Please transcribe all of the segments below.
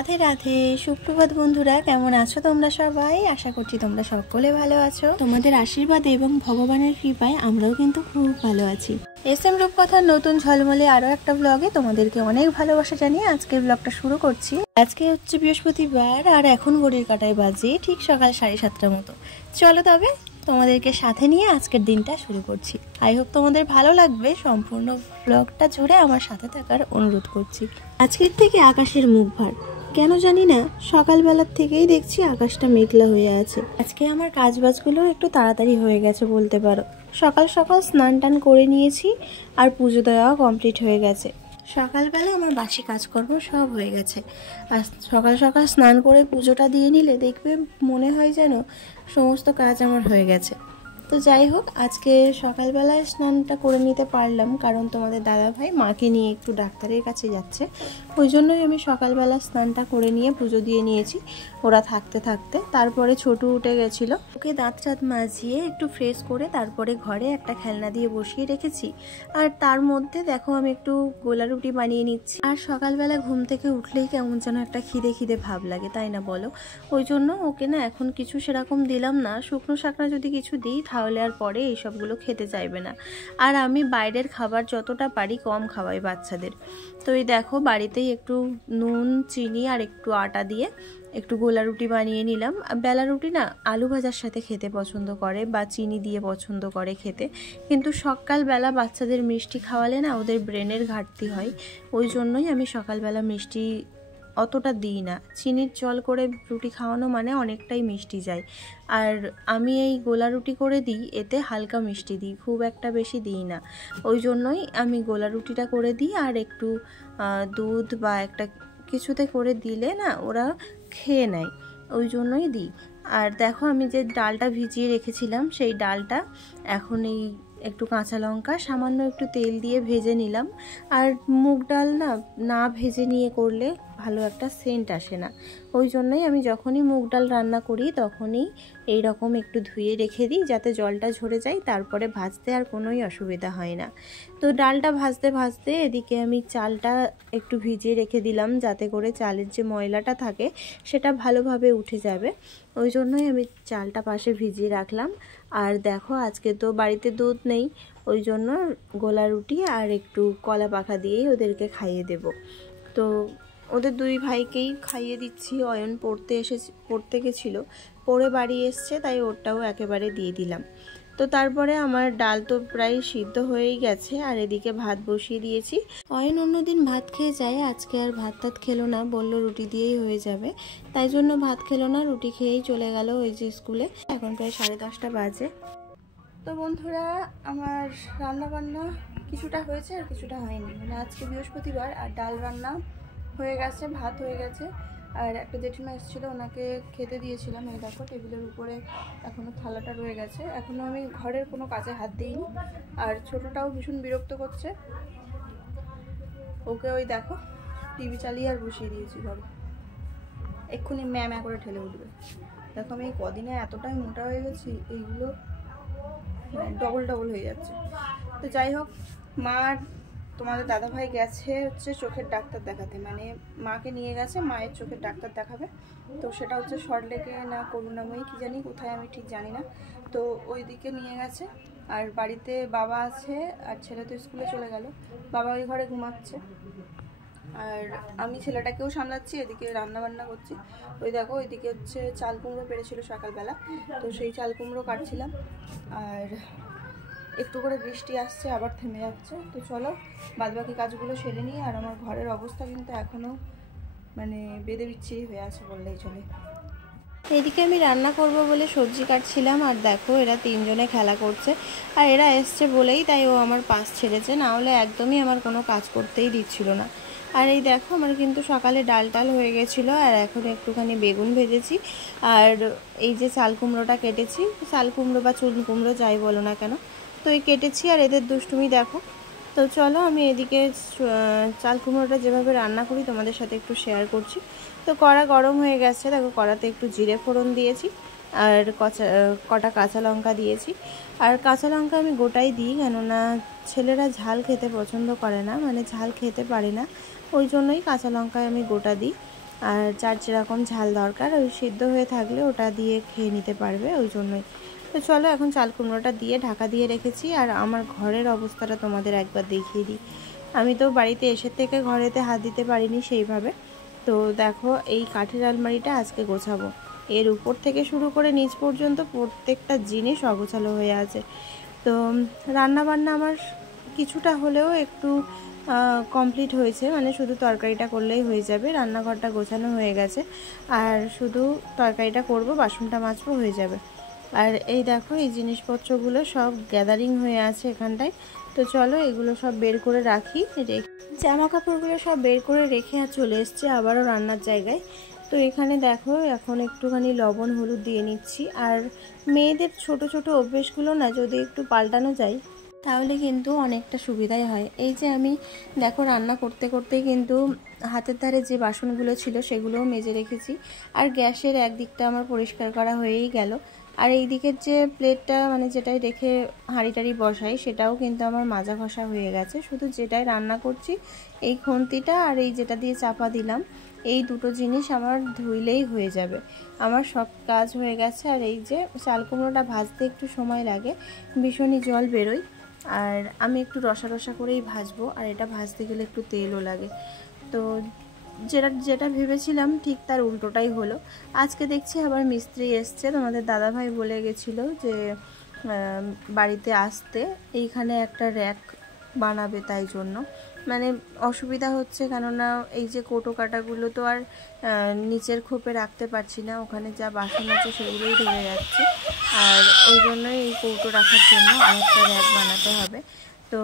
রাধে রাধে, সুপ্রভাত বন্ধুরা, কেমন আছো তোমরা সবাই? আশা করছি তোমরা সকলে ভালো আছো। তোমাদের আশীর্বাদে এবং ভগবানের কৃপায় আমরাও কিন্তু খুব ভালো আছি। এসএম রূপকথার নতুন ঝলমলে আরো একটা ব্লগে তোমাদেরকে অনেক ভালোবাসা জানিয়ে আজকের ব্লগটা শুরু করছি। আজকে হচ্ছে বৃহস্পতিবার আর এখন ঘড়ির কাঁটায় বাজে ঠিক সকাল 7:30টার মতো। চলো তবে তোমাদেরকে সাথে নিয়ে আজকের দিনটা শুরু করছি। আই হোপ তোমাদের ভালো লাগবে। সম্পূর্ণ ব্লগটা জুড়ে আমার সাথে থাকার অনুরোধ করছি। আজকের থেকে আকাশের মুখ ভার, কেন জানি না সকালবেলার থেকেই দেখছি আকাশটা মেঘলা হয়ে আছে। আজকে আমার কাজবাজগুলো একটু তাড়াতাড়ি হয়ে গেছে বলতে পারো। সকাল সকাল স্নান টান করে নিয়েছি আর পুজো দেওয়াও কমপ্লিট হয়ে গেছে। সকালবেলা আমার বাসি কাজকর্ম সব হয়ে গেছে। আর সকাল সকাল স্নান করে পুজোটা দিয়ে নিলে দেখবে মনে হয় যেন সমস্ত কাজ আমার হয়ে গেছে। তো যাই হোক, আজকে সকালবেলায় স্নানটা করে নিতে পারলাম কারণ তোমাদের দাদাভাই মাকে নিয়ে একটু ডাক্তারের কাছে যাচ্ছে। ওই জন্যই আমি সকালবেলা স্নানটা করে নিয়ে পুজো দিয়ে নিয়েছি ওরা থাকতে থাকতে। তারপরে ছোটু উঠে গেছিলো, ওকে দাঁত টাত মাজিয়ে একটু ফ্রেশ করে তারপরে ঘরে একটা খেলনা দিয়ে বসিয়ে রেখেছি। আর তার মধ্যে দেখো আমি একটু গোলা রুটি বানিয়ে নিচ্ছি। আর সকালবেলা ঘুম থেকে উঠলেই কেমন যেন একটা খিদে খিদে ভাব লাগে, তাই না বলো? ওই জন্য ওকে না এখন কিছু সেরকম দিলাম না। শুকনো শাকনা যদি কিছু দিই তাহলে আর পরে এইসবগুলো খেতে চাইবে না। আর আমি বাইরের খাবার যতটা পারি কম খাওয়াই বাচ্চাদের। তো এই দেখো বাড়িতেই একটু নুন চিনি আর একটু আটা দিয়ে একটু গোলা রুটি বানিয়ে নিলাম। বেলা রুটি না আলু ভাজার সাথে খেতে পছন্দ করে বা চিনি দিয়ে পছন্দ করে খেতে, কিন্তু সকালবেলা বাচ্চাদের মিষ্টি খাওয়ালে না ওদের ব্রেনের ঘাটতি হয়। ওই জন্যই আমি সকালবেলা মিষ্টি অতটা দিই না। চিনির জল করে রুটি খাওয়ানো মানে অনেকটাই মিষ্টি যায়। আর আমি এই গোলা রুটি করে দিই, এতে হালকা মিষ্টি দিই, খুব একটা বেশি দিই না। ওই জন্যই আমি গোলা রুটিটা করে দিই আর একটু দুধ বা একটা কিছুতে করে দিলে না ওরা খেয়ে নেয়, ওই জন্যই দিই। আর দেখো আমি যে ডালটা ভিজিয়ে রেখেছিলাম সেই ডালটা এখন এই একটু কাঁচা লঙ্কা সামান্য একটু তেল দিয়ে ভেজে নিলাম। আর মুগ ডাল না ভেজে নিয়ে করলে ভালো একটা সেন্ট আসে না। ওই জন্যই আমি যখনই মুগ ডাল রান্না করি তখনই এই রকম একটু ধুয়ে রেখে দিই যাতে জলটা ঝরে যায়, তারপরে ভাজতে আর কোনোই অসুবিধা হয় না। তো ডালটা ভাজতে ভাজতে এদিকে আমি চালটা একটু ভিজিয়ে রেখে দিলাম যাতে করে চালের যে ময়লাটা থাকে সেটা ভালোভাবে উঠে যাবে। ওই জন্যই আমি চালটা পাশে ভিজিয়ে রাখলাম। আর দেখো আজকে তো বাড়িতে দুধ নেই, ওই জন্য গোলা রুটি আর একটু কলা পাখা দিয়েই ওদেরকে খাইয়ে দেব। তো ওদের দুই ভাইকেই খাইয়ে দিচ্ছি। অয়ন পড়তে গেছিলো, পড়ে বাড়ি এসছে, তাই ওরটাও একেবারে দিয়ে দিলাম। তো তারপরে আমার ডাল তো প্রায় সিদ্ধ হয়েই গেছে আর এদিকে ভাত বসিয়ে দিয়েছি। অয়ন অন্যদিন ভাত খেয়ে যায়, আজকে আর ভাত টাত খেলো না, বললো রুটি দিয়েই হয়ে যাবে, তাই জন্য ভাত খেলো না, রুটি খেয়েই চলে গেল ওই যে স্কুলে। এখন প্রায় 10:30টা বাজে। তো বন্ধুরা, আমার রান্না বান্না কিছুটা হয়েছে আর কিছুটা হয়নি। মানে আজকে বৃহস্পতিবার আর ডাল রান্না হয়ে গেছে, ভাত হয়ে গেছে। আর একটা জেঠিমা এসেছিলো, ওনাকে খেতে দিয়েছিলাম। এই দেখো টেবিলের উপরে এখনও থালাটা রয়ে গেছে। এখনও আমি ঘরের কোনো কাজে হাত দিইনি। আর ছোটোটাও ভীষণ বিরক্ত করছে, ওকে ওই দেখো টিভি চালিয়ে আর বসিয়ে দিয়েছি ঘরে। এক্ষুনি ম্যামা করে ঠেলে উঠবে। দেখো আমি এই কদিনে এতটাই মোটা হয়ে গেছি, এইগুলো ডবল ডবল হয়ে যাচ্ছে। তো যাই হোক, মার তোমাদের দাদাভাই গেছে হচ্ছে চোখের ডাক্তার দেখাতে, মানে মাকে নিয়ে গেছে মায়ের চোখের ডাক্তার দেখাবে। তো সেটা হচ্ছে সল্টলেকে না করুণাময়ী কি জানি কোথায়, আমি ঠিক জানি না। তো ওই দিকে নিয়ে গেছে। আর বাড়িতে বাবা আছে আর ছেলে তো স্কুলে চলে গেল, বাবা ওই ঘরে ঘুমাচ্ছে। আর আমি ছেলেটাকেও সামলাচ্ছি, এদিকে রান্না বান্না করছি। ওই দেখো ওইদিকে হচ্ছে চাল কুমড়ো পেড়েছিল সকালবেলা, তো সেই চাল কুমড়ো কাটছিলাম। আর একটু করে বৃষ্টি আসছে আবার থেমে যাচ্ছে। তো চলো বাদবাকি কাজগুলো সেরে নিই। আর আমার ঘরের অবস্থা কিন্তু এখনও মানে বেঁধে বিচ্ছিরি হয়ে আছে বললেই চলে। এদিকে আমি রান্না করব বলে সবজি কাটছিলাম, আর দেখো এরা তিনজনে খেলা করছে। আর এরা এসছে বলেই তাই ও আমার পাশ ছেড়েছে, না হলে একদমই আমার কোনো কাজ করতেই দিচ্ছিল না। আর এই দেখো আমার কিন্তু সকালে ডাল টাল হয়ে গেছিলো, আর এখন একটুখানি বেগুন ভেজেছি। আর এই যে চাল কুমড়োটা কেটেছি, চাল কুমড়ো বা চুন কুমড়ো যাই বলো না কেন, তো এই কেটেছি। আর এদের দুষ্টুমি দেখো। তো চলো আমি এদিকে চাল কুমড়োটা যেভাবে রান্না করি তোমাদের সাথে একটু শেয়ার করছি। তো কড়া গরম হয়ে গেছে, দেখো কড়াতে একটু জিরে ফোড়ন দিয়েছি আর কটা কাঁচা লঙ্কা দিয়েছি। আর কাঁচা লঙ্কা আমি গোটাই দিই, কেননা ছেলেরা ঝাল খেতে পছন্দ করে না, মানে ঝাল খেতে পারে না, ওই জন্যই কাঁচা লঙ্কায় আমি গোটা দিই। আর যার যেরকম ঝাল দরকার ওই সিদ্ধ হয়ে থাকলে ওটা দিয়ে খেয়ে নিতে পারবে, ওই জন্যই। তো চলো এখন চাল কুমড়োটা দিয়ে ঢাকা দিয়ে রেখেছি। আর আমার ঘরের অবস্থাটা তোমাদের একবার দেখিয়ে দিই। আমি তো বাড়িতে এসে থেকে ঘরেতে হাত দিতে পারিনি সেইভাবে। তো দেখো এই কাঠের আলমারিটা আজকে গোছাবো। এর উপর থেকে শুরু করে নিচ পর্যন্ত প্রত্যেকটা জিনিস অগোছালো হয়ে আছে। তো রান্না বান্না আমার কিছুটা হলেও একটু কমপ্লিট হয়েছে, মানে শুধু তরকারিটা করলেই হয়ে যাবে। রান্নাঘরটা গোছানো হয়ে গেছে, আর শুধু তরকারিটা করব, বাসনটা মাজবো, হয়ে যাবে। আর এই দেখো এই জিনিসপত্রগুলো সব গ্যাদারিং হয়ে আছে এখানটায়। তো চলো এগুলো সব বের করে রাখি। জামা কাপড়গুলো সব বের করে রেখে আর চলে এসছি আবারও রান্নার জায়গায়। তো এখানে দেখো এখন একটুখানি লবণ হলুদ দিয়ে নিচ্ছি। আর মেয়েদের ছোট ছোট অভ্যেসগুলো না যদি একটু পাল্টানো যায় তাহলে কিন্তু অনেকটা সুবিধাই হয়। এই যে আমি দেখো রান্না করতে করতে কিন্তু হাতের ধারে যে বাসনগুলো ছিল সেগুলোও মেজে রেখেছি। আর গ্যাসের একদিকটা আমার পরিষ্কার করা হয়েই গেল। আর এই দিকের যে প্লেটটা মানে যেটাই রেখে হাঁড়ি টাড়ি বসাই সেটাও কিন্তু আমার মাজা ঘষা হয়ে গেছে। শুধু যেটাই রান্না করছি এই খুন্তিটা আর এই যেটা দিয়ে চাপা দিলাম, এই দুটো জিনিস আমার ধুইলেই হয়ে যাবে। আমার সব কাজ হয়ে গেছে। আর এই যে চাল কুমড়োটা ভাজতে একটু সময় লাগে, ভীষণই জল বেরোয়। আর আমি একটু রসা রসা করেই ভাজবো, আর এটা ভাজতে গেলে একটু তেলও লাগে। তো যেটা ভেবেছিলাম ঠিক তার উল্টোটাই হলো। আজকে দেখছি আবার মিস্ত্রি এসছে, তোমাদের দাদাভাই বলে গেছিলো যে বাড়িতে আসতে, এইখানে একটা র্যাক বানাবে, তাই জন্য মানে অসুবিধা হচ্ছে। কেননা এই যে কোটো কাটাগুলো তো আর নিচের খোপে রাখতে পারছি না, ওখানে যা বাসন আছে সেগুলোই ধরে যাচ্ছে। আর ওই জন্যই এই কৌটো রাখার জন্য আরেকটা র্যাক বানাতে হবে। তো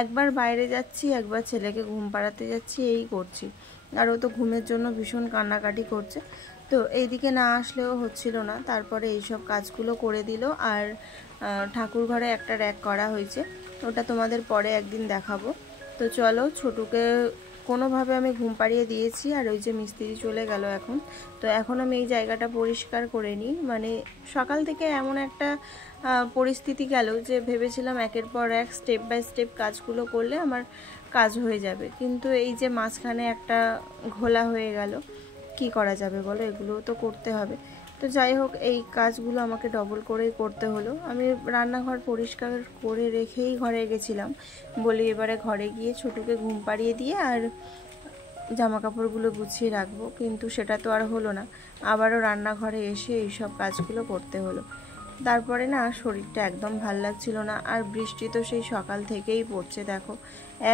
একবার বাইরে যাচ্ছি, একবার ছেলেকে ঘুম পাড়াতে যাচ্ছি, এই করছি। আর ও তো ঘুমের জন্য ভীষণ কান্নাকাটি করছে। তো এইদিকে না আসলেও হচ্ছিল না। তারপরে এইসব কাজগুলো করে দিল। আর ঠাকুর ঘরে একটা র্যাক করা হয়েছে, ওটা তোমাদের পরে একদিন দেখাবো। তো চলো ছোটুকে কোনোভাবে আমি ঘুম পাড়িয়ে দিয়েছি। আর ওই যে মিস্ত্রি চলে গেল এখন। তো এখন আমি এই জায়গাটা পরিষ্কার করে নিই। মানে সকাল থেকে এমন একটা পরিস্থিতি গেল যে ভেবেছিলাম একের পর এক স্টেপ বাই স্টেপ কাজগুলো করলে আমার কাজ হয়ে যাবে, কিন্তু এই যে মাঝখানে একটা ঘোলা হয়ে গেল, কি করা যাবে বলো, এগুলো তো করতে হবে। তো যাই হোক এই কাজগুলো আমাকে ডবল করেই করতে হলো। আমি রান্নাঘর পরিষ্কার করে রেখেই ঘরে গেছিলাম, বলি এবারে ঘরে গিয়ে ছোটুকে ঘুম পাড়িয়ে দিয়ে আর জামা কাপড়গুলো গুছিয়ে রাখবো, কিন্তু সেটা তো আর হলো না। আবারও রান্নাঘরে এসে এইসব কাজগুলো করতে হলো। তারপরে না শরীরটা একদম ভাল লাগছিল না। আর বৃষ্টি তো সেই সকাল থেকেই পড়ছে, দেখো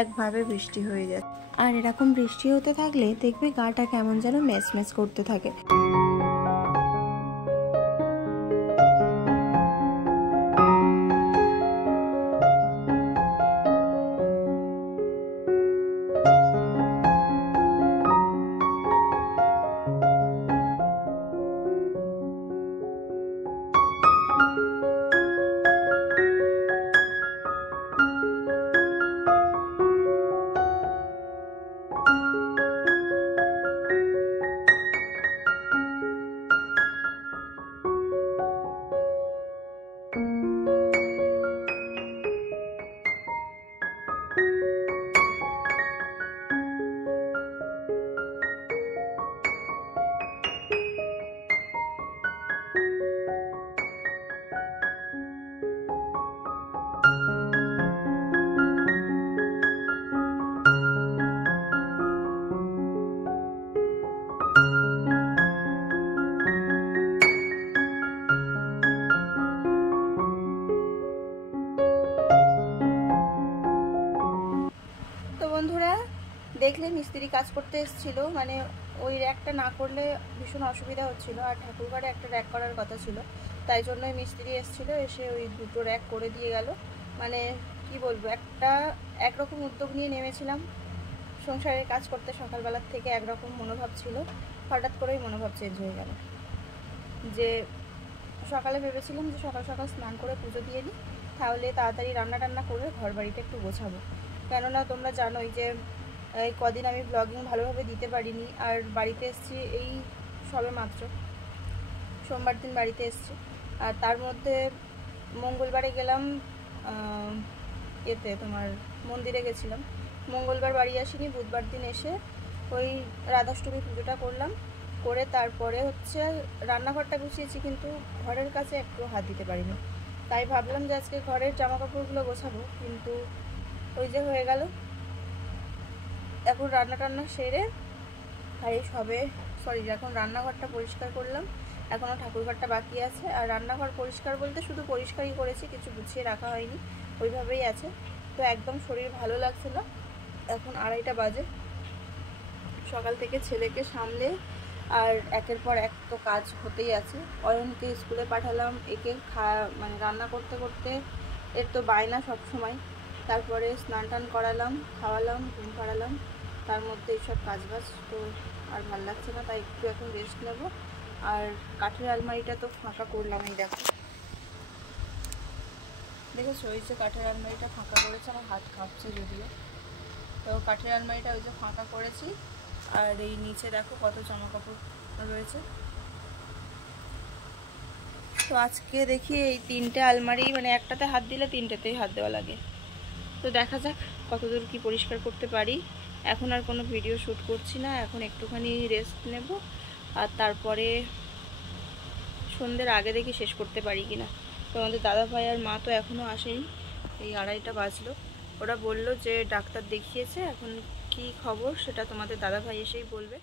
একভাবে বৃষ্টি হয়ে যাচ্ছে। আর এরকম বৃষ্টি হতে থাকলে দেখবে গাটা কেমন যেন ম্যাচ ম্যাচ করতে থাকে। বন্ধুরা দেখলে মিস্ত্রি কাজ করতে এসেছিলো, মানে ওই র্যাকটা না করলে ভীষণ অসুবিধা হচ্ছিলো। আর ঠাকুরঘরে একটা র্যাক করার কথা ছিল, তাই জন্যই মিস্ত্রি এসেছিলো, এসে ওই দুটো র্যাক করে দিয়ে গেল। মানে কি বলবো, একরকম উদ্যোগ নিয়ে নেমেছিলাম সংসারের কাজ করতে, সকালবেলার থেকে একরকম মনোভাব ছিল, হঠাৎ করেই মনোভাব চেঞ্জ হয়ে গেল। যে সকালে ভেবেছিলাম যে সকাল সকাল স্নান করে পুজো দিয়ে নিই, তাহলে তাড়াতাড়ি রান্না টান্না করে ঘর বাড়িটা একটু গোছাবো। কেননা তোমরা জানোই যে এই কদিন আমি ব্লগিং ভালোভাবে দিতে পারিনি। আর বাড়িতে এসেছি এই সবে মাত্র, সোমবার দিন বাড়িতে এসেছি। আর তার মধ্যে মঙ্গলবারে গেলাম তোমার মন্দিরে গেছিলাম, মঙ্গলবার বাড়ি আসিনি, বুধবার দিন এসে ওই রাধাষ্টমী পুজোটা করলাম, করে তারপরে হচ্ছে রান্নাঘরটা গুছিয়েছি, কিন্তু ঘরের কাছে একটু হাত দিতে পারিনি। তাই ভাবলাম যে আজকে ঘরের জামা কাপড়গুলো গোছাবো, কিন্তু ওই যে হয়ে গেল। এখন রান্না টান্না সেরে আর এই সবে এখন রান্নাঘরটা পরিষ্কার করলাম, এখনও ঠাকুরঘরটা বাকি আছে। আর রান্নাঘর পরিষ্কার বলতে শুধু পরিষ্কারই করেছি, কিছু গুছিয়ে রাখা হয়নি, ওইভাবেই আছে। তো একদম শরীর ভালো লাগছে না। এখন 2:30 বাজে, সকাল থেকে ছেলেকে সামলে আর একের পর এক তো কাজ হতেই আছে। অয়নকে স্কুলে পাঠালাম, একে মানে রান্না করতে করতে এর তো বায়না সব সময়। তারপরে স্নান টান করালাম, খাওয়ালাম, ঘুম পাড়ালাম, তার মধ্যে এইসব কাজবাজ তো আর ভাল লাগছে না, তাই একটু এখন রেস্ট নেব। আর কাঠের আলমারিটা তো ফাঁকা করলাম, এই দেখেছো ওই যে কাঠের আলমারিটা ফাঁকা করেছে, আমার হাত কাঁপছে যদিও। তো কাঠের আলমারিটা ওই যে ফাঁকা করেছি। আর এই নিচে দেখো কত জামা কাপড় রয়েছে। তো আজকে দেখি এই 3টে আলমারি, মানে একটাতে হাত দিলে 3টেতেই হাত দেওয়া লাগে। তো দেখা যাক কতদূর কি পরিষ্কার করতে পারি। এখন আর কোনো ভিডিও শ্যুট করছি না, এখন একটুখানি রেস্ট নেব। আর তারপরে সন্ধ্যের আগে দেখি শেষ করতে পারি কিনা। তো আমাদের দাদাভাই আর মা তো এখনও আসেনি, এই 2:30 বাজলো। ওরা বলল যে ডাক্তার দেখিয়েছে, এখন কি খবর সেটা তোমাদের দাদাভাই এসেই বলবে।